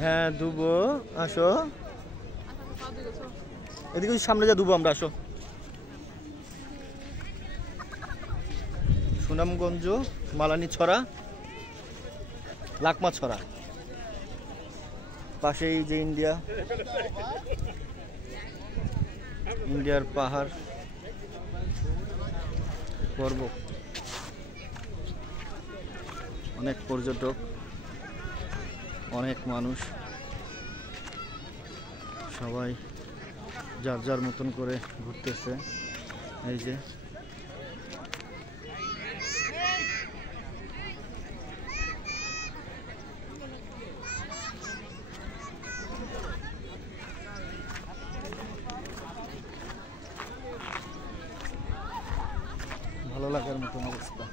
হ্যাঁ দুবো, আসো এদিকে সামনে যা দুবো আমরা, আসো। সুনামগঞ্জ, মালানি ছড়া, লাকমা ছড়া, পাশেই যে ইন্ডিয়ার পাহাড় পর্বত, অনেক পর্যটক, অনেক মানুষ, সবাই যার যার মতন করে ঘুরতেছে। এই যে ভালো লাগার মতন অবস্থা।